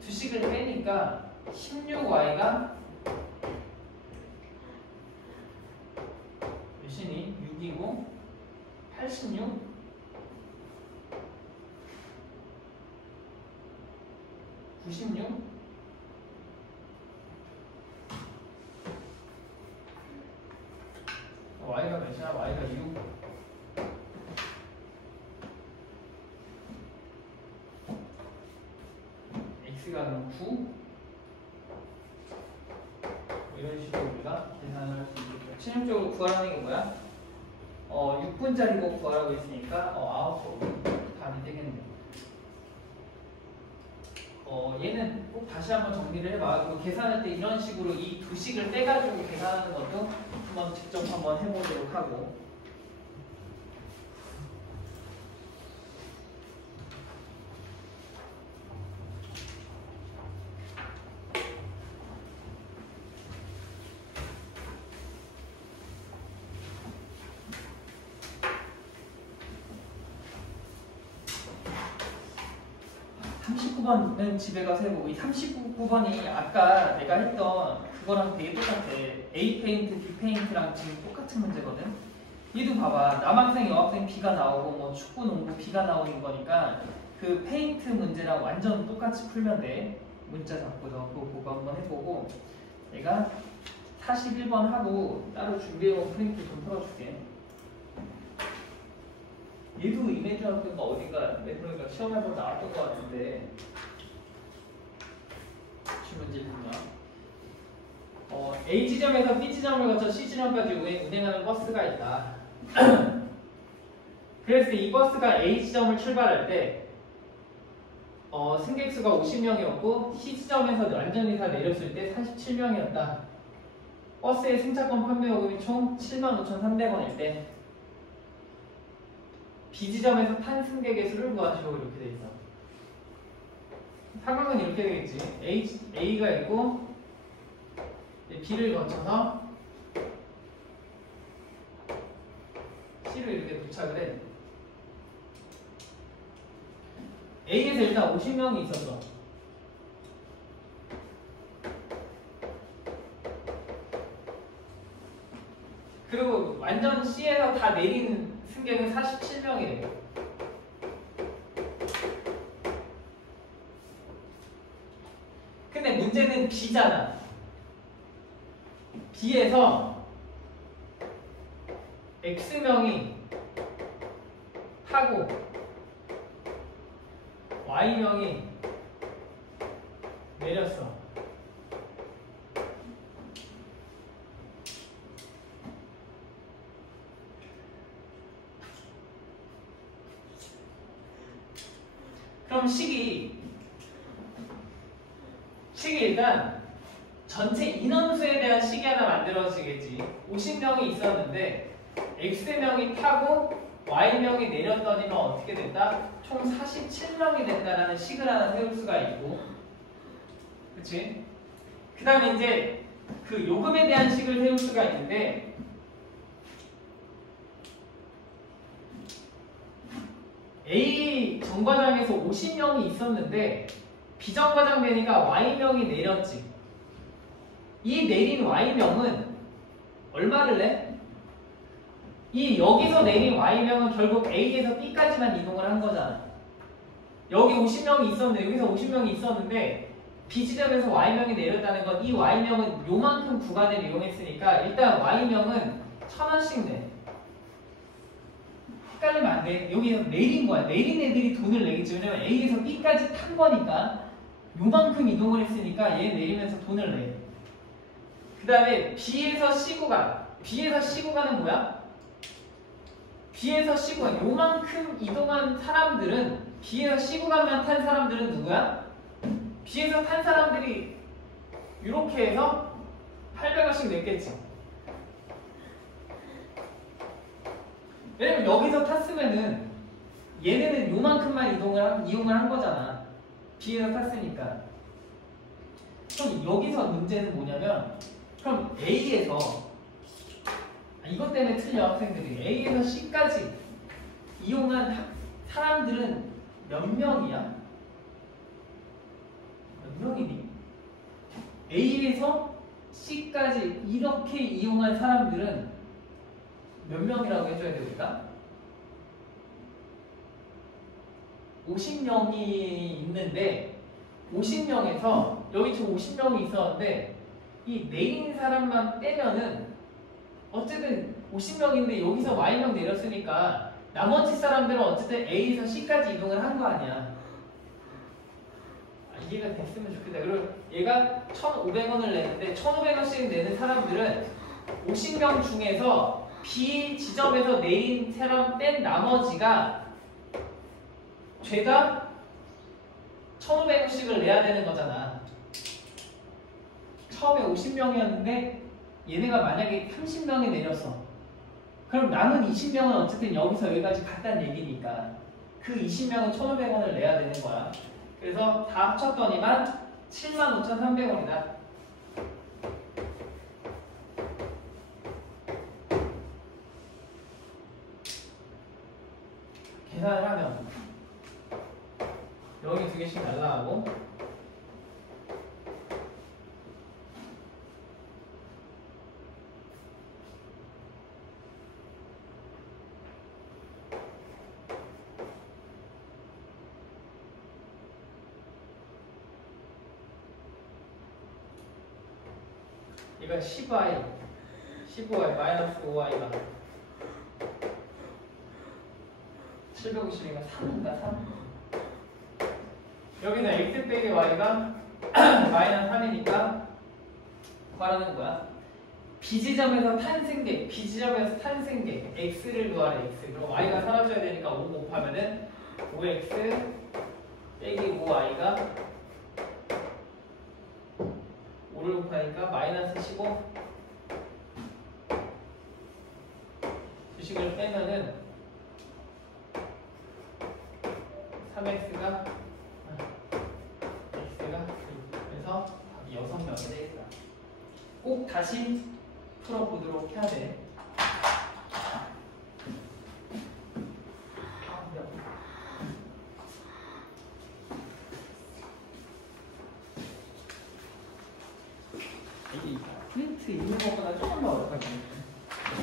두 식을 빼니까 16y가 몇이니? 6이고 86? 96? y가 몇이야? y가 6. x가 그럼 9. 뭐 이런 식으로 우리가 계산을 할 수 있겠죠. 실용적으로 구하라는 게 뭐야? 6분짜리 거 구하라고 했으니까 9번 답이 되겠네. 얘는 꼭 다시 한번 정리를 해봐. 그리고 계산할 때 이런 식으로 이 두 식을 떼가지고 계산하는 것도 한번 직접 한번 해보도록 하고. 은 집에 가서 해보고 이 39번이 아까 내가 했던 그거랑 되게 똑같아. A 페인트, B 페인트랑 지금 똑같은 문제거든. 얘도 봐봐. 남학생, 여학생 B가 나오고 뭐 축구, 농구 B가 나오는 거니까 그 페인트 문제랑 완전 똑같이 풀면 돼. 문자 잡고 그거 한번 해보고 내가 41번 하고 따로 준비해온 프린트 좀 풀어줄게. 얘도 이미지 학교가 어딘가 그러니까 시험해보면 나왔던 것 같은데 문제 보면 A 지점에서 B 지점을 거쳐 C 지점까지 운행하는 버스가 있다. 그래서 이 버스가 A 지점을 출발할 때 승객수가 50명이었고 C 지점에서 완전히 다 내렸을 때 47명이었다. 버스의 승차권 판매 요금이 총 75,300원일 때 B 지점에서 탄 승객의 수를 구하시오. 이렇게 돼 있어. 상황은 이렇게 되겠지. A가 있고 B를 거쳐서 C를 이렇게 도착을 해. A에서 일단 50명이 있었어. 그리고 완전 C에서 다 내린 승객은 47명이래. 근데 문제는 B잖아. B에서 X명이 타고 Y명이 내렸어. 그럼 식이 일단 전체 인원수에 대한 식이 하나 만들어지겠지. 50명이 있었는데 X명이 타고 Y명이 내렸더니는 어떻게 된다? 총 47명이 된다라는 식을 하나 세울 수가 있고, 그치? 그 다음에 이제 그 요금에 대한 식을 세울 수가 있는데 A 정과장에서 50명이 있었는데 B 정과장 되니까 Y명이 내렸지. 이 내린 y명은 얼마를 내? 이 여기서 내린 y명은 결국 A에서 B까지만 이동을 한 거잖아. 여기 50명이 있었는데 여기서 50명이 있었는데 B 지점에서 y명이 내렸다는 건 이 y명은 요만큼 구간을 이용했으니까 일단 y명은 1,000원씩 내. 헷갈리면 안 돼. 여기서 내린 거야. 내린 애들이 돈을 내겠지. 왜냐면 A에서 B까지 탄 거니까 요만큼 이동을 했으니까 얘 내리면서 돈을 내. 그 다음에 B에서 C 구간. B에서 C 구간은 뭐야? B에서 C 구간. 요만큼 이동한 사람들은 B에서 C 구간만 탄 사람들은 누구야? B에서 탄 사람들이 이렇게 해서 800원씩 냈겠지. 왜냐면 여기서 탔으면은 얘네는 요만큼만 이용을 한 거잖아. B에서 탔으니까. 그럼 여기서 문제는 뭐냐면 그럼 A에서 이것 때문에 틀려 학생들이 A에서 C까지 이용한 사람들은 몇 명이야? 몇 명이니? A에서 C까지 이렇게 이용한 사람들은 몇 명이라고 해줘야 되겠다? 50명이 있는데 50명에서 여기 지금 50명이 있었는데 이 내린 사람만 빼면은 어쨌든 50명인데 여기서 Y명 내렸으니까 나머지 사람들은 어쨌든 A에서 C까지 이동을 한 거 아니야. 이해가 됐으면 좋겠다. 그리고 얘가 1,500원을 내는데 1,500원씩 내는 사람들은 50명 중에서 B 지점에서 내린 사람 뺀 나머지가 죄다 1,500원씩을 내야 되는 거잖아. 처음에 50명이었는데 얘네가 만약에 30명에 내렸어. 그럼 남은 20명은 어쨌든 여기서 여기까지 갔다는 얘기니까 그 20명은 1,500원을 내야 되는 거야. 그래서 다 합쳤더니만 75,300원이다. 계산을 하면 여기 2개씩 날라가고 얘가 10y, 15y, 마이너스 5y가 750이니까 3인가 3? 여기는 x 빼기 y가 마이너스 3이니까 구하라는 거야. B지점에서 탄생계, B지점에서 탄생계 x를 구하래. x. 그럼 y가 사라져야 되니까 5 곱하면은 5x 빼기 5y가 5를 곱하니까 마이너스 15 주식을 빼면은 3x가 x가 그래서 답이 6명이 되겠다. 꼭 다시 풀어보도록 해야 돼. 이 프린트 있는 것보다 조금 더 어렵거든요.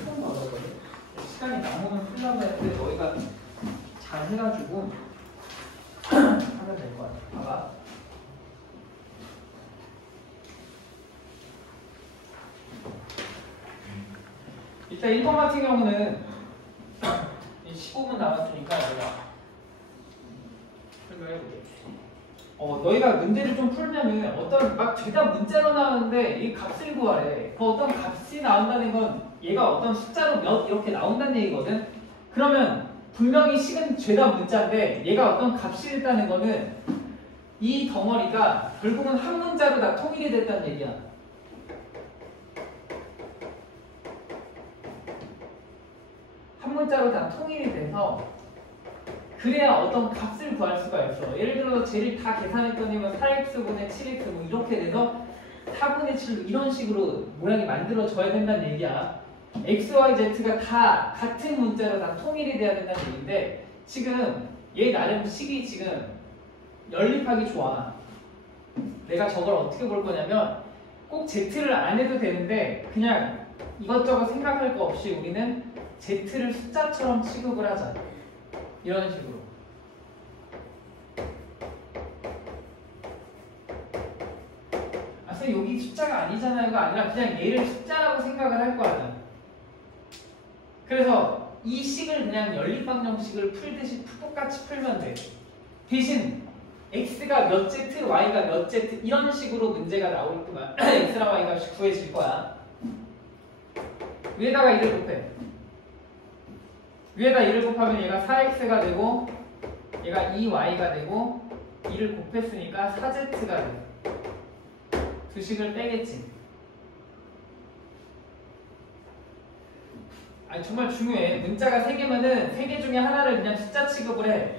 조금 더 어렵거든요. 시간이 남으면 풀려고 했는데 너희가 잘 해가지고 하면 될 것 같아. 봐봐. 일단 1번 같은 경우는 15분 남았으니까 내가 설명해볼게. 너희가 문제를 좀 풀면은 어떤 막 죄다 문자로 나오는데 이 값을 구하래. 그 어떤 값이 나온다는 건 얘가 어떤 숫자로 몇 이렇게 나온다는 얘기거든. 그러면 분명히 식은 죄다 문자인데 얘가 어떤 값이 됐다는 거는 이 덩어리가 결국은 한 문자로 다 통일이 됐다는 얘기야. 한 문자로 다 통일이 돼서 그래야 어떤 값을 구할 수가 있어. 예를 들어서 쟤를 다 계산했더니 뭐 4x분의 7x 뭐 이렇게 돼서 4분의 7 이런 식으로 모양이 만들어져야 된다는 얘기야. x, y, z가 다 같은 문자로 다 통일이 돼야 된다는 얘기인데 지금 얘 나름 식이 지금 연립하기 좋아. 내가 저걸 어떻게 볼 거냐면 꼭 Z를 안 해도 되는데 그냥 이것저것 생각할 거 없이 우리는 Z를 숫자처럼 취급을 하자. 이런 식으로. 아, 선생님 여기 숫자가 아니잖아요가 아니라 그냥 얘를 숫자라고 생각을 할 거야. 그래서 이 식을 그냥 연립방정식을 풀듯이 똑같이 풀면 돼. 대신 x가 몇 z, y가 몇 z 이런 식으로 문제가 나올 거야. x랑 y 값이 구해질 거야. 위에다가 1을 곱해. 위에다 1을 곱하면 얘가 4x가 되고 얘가 2y가 되고 2를 곱했으니까 4z가 돼. 두 식을 빼겠지. 아니 정말 중요해. 문자가 3개면은 3개 중에 하나를 그냥 숫자 취급을 해.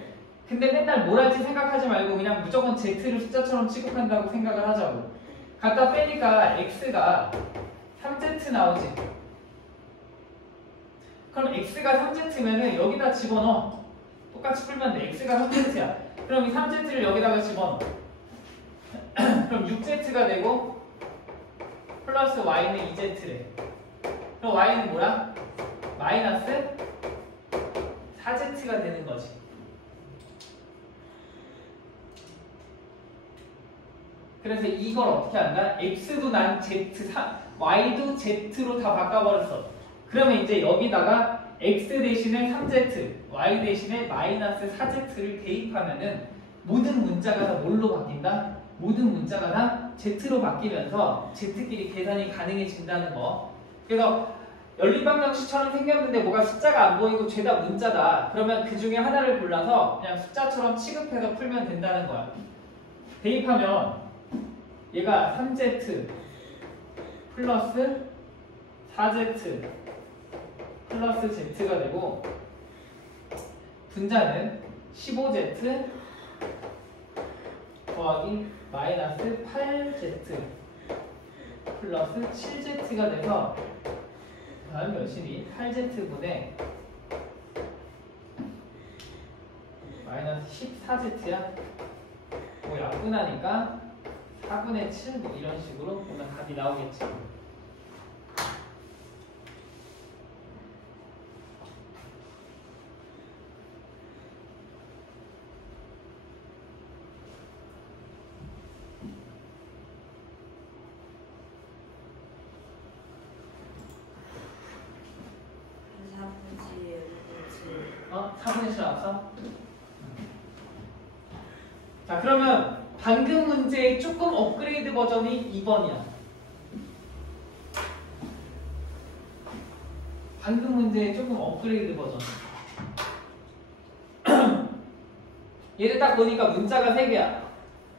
근데 맨날 뭘 할지 생각하지 말고 그냥 무조건 z를 숫자처럼 취급한다고 생각을 하자고. 갖다 빼니까 x가 3z 나오지. 그럼 x가 3z면은 여기다 집어넣어. 똑같이 풀면 돼. x가 3z야. 그럼 이 3z를 여기다가 집어넣어. 그럼 6z가 되고 플러스 y는 2z래. 그럼 y는 뭐야? 마이너스 4z가 되는 거지. 그래서 이걸 어떻게 한다? x도 난 z, y도 z로 다 바꿔버렸어. 그러면 이제 여기다가 x 대신에 3z, y 대신에 마이너스 4z를 대입하면은 모든 문자가 다 뭘로 바뀐다? 모든 문자가 다 z로 바뀌면서 z끼리 계산이 가능해진다는 거. 그래서 연립방정식처럼 생겼는데 뭐가 숫자가 안 보이고 죄다 문자다. 그러면 그 중에 하나를 골라서 그냥 숫자처럼 취급해서 풀면 된다는 거야. 대입하면 얘가 3z 플러스 4z 플러스 z가 되고 분자는 15z 더하기 마이너스 8z 플러스 7z가 돼서 다음 몇이니? 8z분의 마이너스 14z야? 뭐 약분하니까 4분의 7 뭐 이런 식으로 보면 답이 나오겠지. 어? 4분의 7 나왔어? 자, 그러면 방금 문제의 조금 업그레이드 버전이 2번이야. 방금 문제의 조금 업그레이드 버전. 얘를 딱 보니까 문자가 3개야.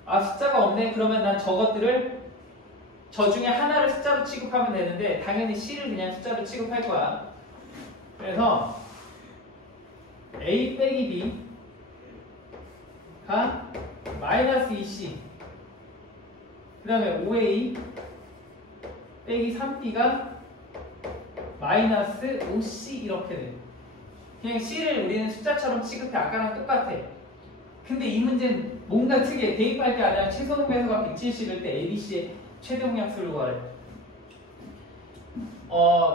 아, 숫자가 없네. 그러면 난 저것들을 저 중에 하나를 숫자로 취급하면 되는데 당연히 C를 그냥 숫자로 취급할 거야. 그래서 A 빼기 B가 마이너스 2C 그 다음에 5A 빼기 3B가 마이너스 5C 이렇게 돼. 그냥 C를 우리는 숫자처럼 취급해. 아까랑 똑같아. 근데 이 문제는 뭔가 특이해. 대입할 게 아니라 최소놈 배수가 170일 때 ABC의 최대 공약수를 구하래.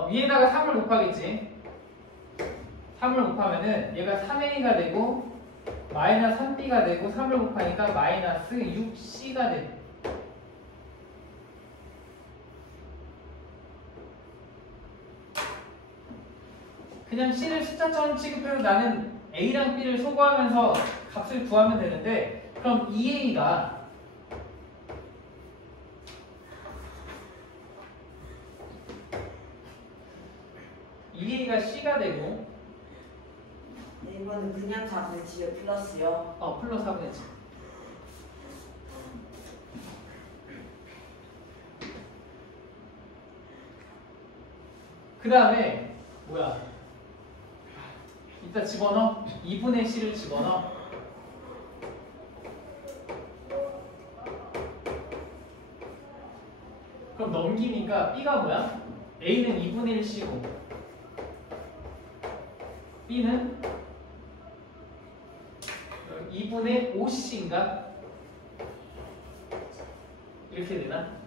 위에다가 3을 곱하겠지. 3을 곱하면은 얘가 3A가 되고 마이너스 3B가 되고 3을 곱하니까 마이너스 6C가 돼. 그냥 C를 숫자처럼 취급해서 나는 A랑 B를 소거하면서 값을 구하면 되는데 그럼 2A가 C가 되고 네, 이거는 그냥 4분의 7 플러스요. 플러스 4분의 7. 그 다음에 뭐야? 이따 집어넣어. 2분의 C를 집어넣어. 그럼 넘기니까 B가 뭐야? A는 2분의 1C고 B는 2분의 5C인가? 이렇게 되나?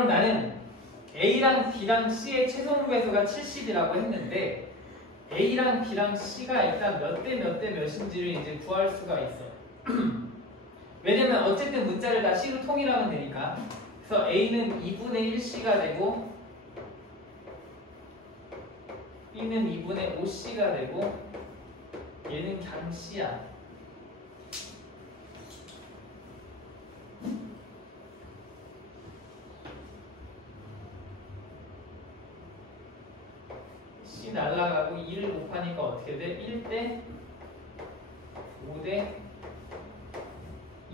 그럼 나는 A랑 B랑 C의 최종 배수가 70이라고 했는데 A랑 B랑 C가 일단 몇 대 몇 대 몇인지를 이제 구할 수가 있어. 왜냐면 어쨌든 문자를 다 C로 통일하면 되니까. 그래서 A는 2분의 1C가 되고 B는 2분의 5C가 되고 얘는 그냥 C야. C 날라가고 2를 곱하니까 어떻게 돼? 1대 5대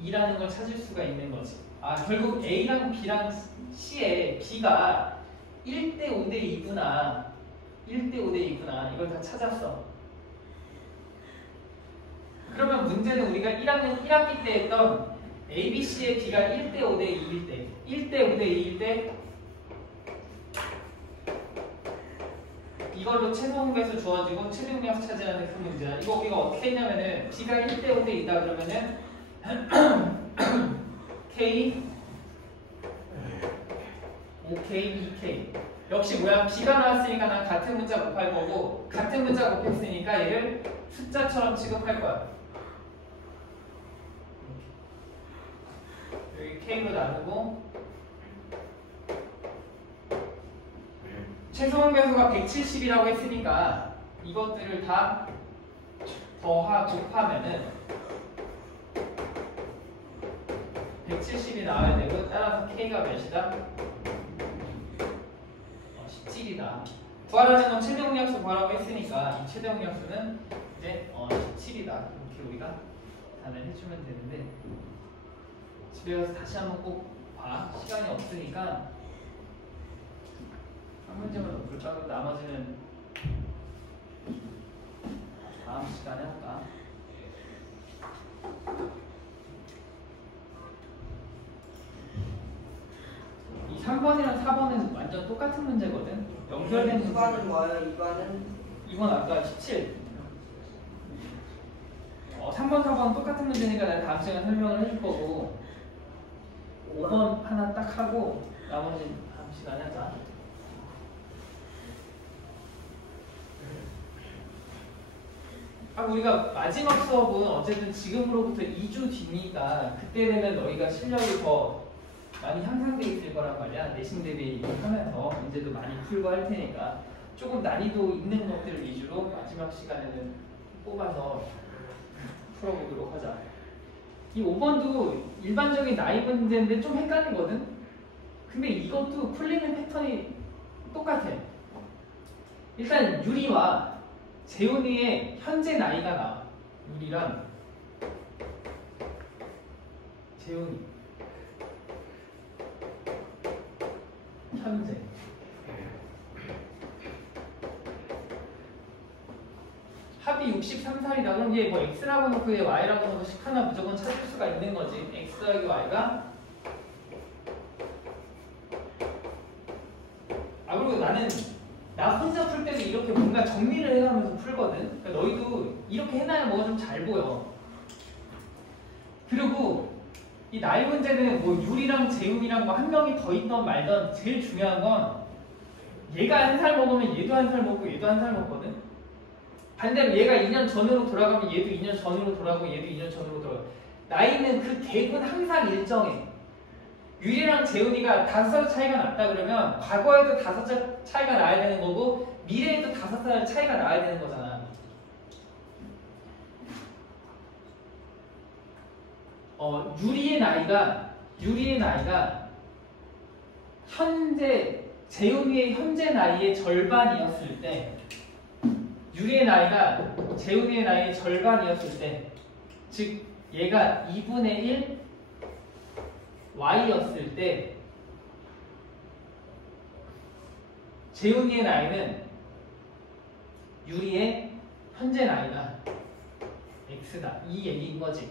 2라는 걸 찾을 수가 있는 거지. 아, 결국 A랑 B랑 C에 B가 1대 5대 2구나. 1대 5대 2구나. 이걸 다 찾았어. 그러면 문제는 우리가 1학기 때 했던 A, B, C의 B가 1대 5대 2일 때 1대 5대 2일 때 이걸로 최소응배수 주어지고 최대응배수 찾으라는 그 문제야. 이거 우리가 어떻게 했냐면은 B가 1대 5대 2다 그러면은 K 5K 2K 역시 뭐야? B가 나왔으니까 난 같은 문자 곱할 거고 같은 문자 곱했으니까 얘를 숫자처럼 취급할 거야. 여기 K로 나누고 최소응배수가 170이라고 했으니까 이것들을 다 곱하면은 170이 나와야 되고 따라서 K가 몇이다? 17이다. 구하라는 건 최대응약수 구하라고 했으니까 이 최대응약수는 이제 17이다. 이렇게 우리가 답을 해주면 되는데 집에 가서 다시 한번 꼭 봐. 시간이 없으니까 한 문제만 더 풀까? 그럼 나머지는 다음 시간에 할까? 이 3번이랑 4번은 완전 똑같은 문제거든. 연결된 문제. 2번은 뭐예요? 2번은? 2번 아까 17. 3번, 4번 똑같은 문제니까 내가 다음 시간에 설명을 해줄 거고 5번 하나 딱 하고 나머지 다음 시간에 하자. 우리가 마지막 수업은 어쨌든 지금으로부터 2주 뒤니까 그때 되면 너희가 실력이 더 많이 향상돼 있을 거란 말이야. 내신 대비 하면서 문제도 많이 풀고 할 테니까 조금 난이도 있는 것들 위주로 마지막 시간에는 뽑아서 풀어보도록 하자. 이 5번도 일반적인 나이 문제인데 좀 헷갈리거든? 근데 이것도 풀리는 패턴이 똑같아. 일단 유리와 재훈이의 현재 나이가 나와. 유리랑 재훈이 현재 합이 63살이다. 그럼 얘 뭐 x라고 놓고 얘 y라고 놓고 식 하나 무조건 찾을 수가 있는 거지. x 더하기 y가 그리고 나는 나 혼자 풀 때도 이렇게 뭔가 정리를 해가면서 풀거든. 그러니까 너희도 이렇게 해놔야 뭐가 좀 잘 보여. 그리고 이 나이 문제는 뭐 유리랑 재훈이랑 뭐 한 명이 더 있던 말던 제일 중요한 건 얘가 한 살 먹으면 얘도 한 살 먹고 얘도 한 살 먹거든. 반대로 얘가 2년 전으로 돌아가면 얘도 2년 전으로 돌아가고 얘도 2년 전으로 돌아가. 나이는 그 갭은 항상 일정해. 유리랑 재훈이가 5살 차이가 났다 그러면 과거에도 5살 차이가 나야 되는 거고 미래에도 5살 차이가 나야 되는 거잖아. 유리의 나이가 현재 재훈이의 현재 나이의 절반이었을 때, 유리의 나이가 재훈이의 나이의 절반이었을 때, 즉 얘가 2분의 1 y였을 때 재훈이의 나이는 유리의 현재 나이가 x다. 이 얘기인 거지.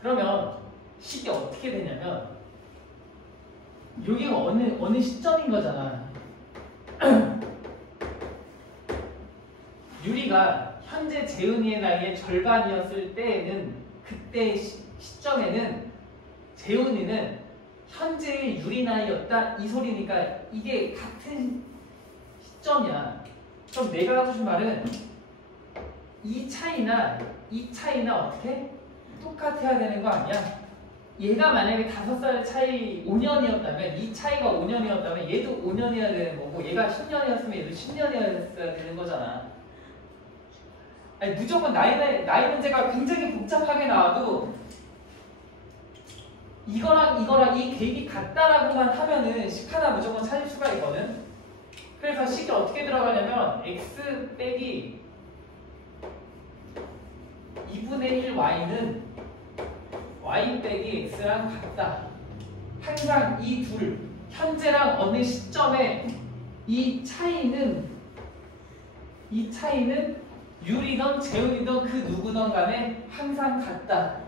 그러면 식이 어떻게 되냐면 여기가 어느 시점인 거잖아. 유리가 현재 재은이의 나이의 절반이었을 때에는 그때 시점에는 재은이는 현재의 유리 나이였다 이 소리니까 이게 같은 시점이야. 그럼 내가 하고 싶은 말은 이 차이나 어떻게 똑같아야 되는 거 아니야? 얘가 만약에 5살 차이 5년이었다면 이 차이가 5년이었다면 얘도 5년이어야 되는 거고 얘가 10년이었으면 얘도 10년이어야 되는 거잖아. 아니, 무조건 나이 문제가 굉장히 복잡하게 나와도 이거랑 이 계획이 같다라고만 하면은 식 하나 무조건 찾을 수가 있거든. 그래서 식이 어떻게 들어가냐면 x 빼기 2분의 1 y는 y 빼기 x랑 같다. 항상 이 둘 현재랑 어느 시점에 이 차이는 유리든 재훈이든 그 누구든 간에 항상 같다.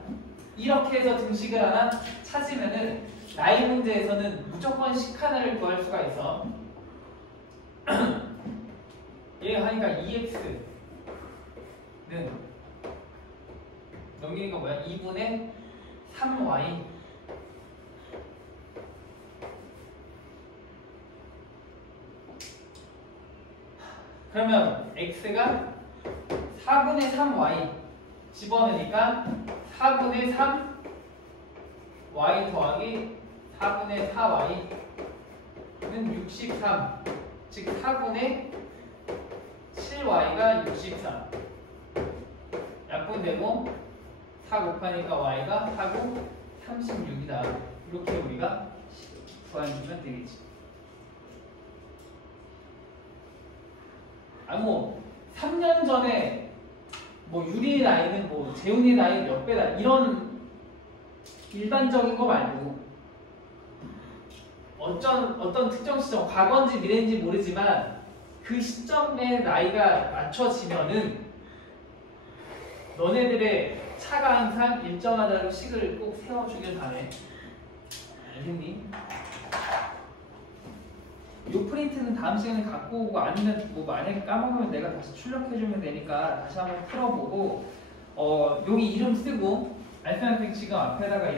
이렇게 해서 등식을 하나 찾으면은 나이 문제에서는 무조건 식 하나를 구할 수가 있어. 얘 하니까 2x는 넘기는 거 뭐야? 2분의 3y 그러면 x가 4분의 3y 집어넣으니까 4분의 3 y 더하기 4분의 4y는 63 즉 4분의 7y가 63 약분되고 4 곱하니까 y가 4고 36이다. 이렇게 우리가 구해주면 되겠지. 뭐 3년 전에 뭐 유리의 나이는 뭐 재훈이 나이 몇 배다 이런 일반적인 거 말고 어떤 특정 시점 과거인지 미래인지 모르지만 그 시점의 나이가 맞춰지면은 너네들의 차가 항상 일정하다로 식을 꼭 세워주길 바래. 알겠니? 요 프린트는 다음 시간에 갖고 오고 아니면 뭐 만약에 까먹으면 내가 다시 출력해주면 되니까 다시 한번 풀어보고 여기 이름 쓰고 알파벳 지금 앞에다가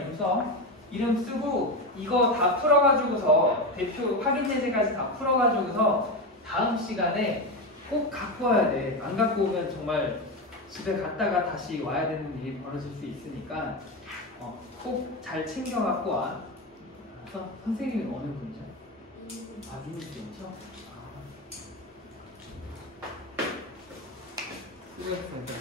이름 쓰고 이거 다 풀어가지고서 대표 확인 예제까지 다 풀어가지고서 다음 시간에 꼭 갖고 와야 돼. 안 갖고 오면 정말 집에 갔다가 다시 와야 되는 일이 벌어질 수 있으니까 꼭 잘 챙겨 갖고 와. 그래서 선생님이 어느 분이죠? 아, 민지죠? 수고했습니다.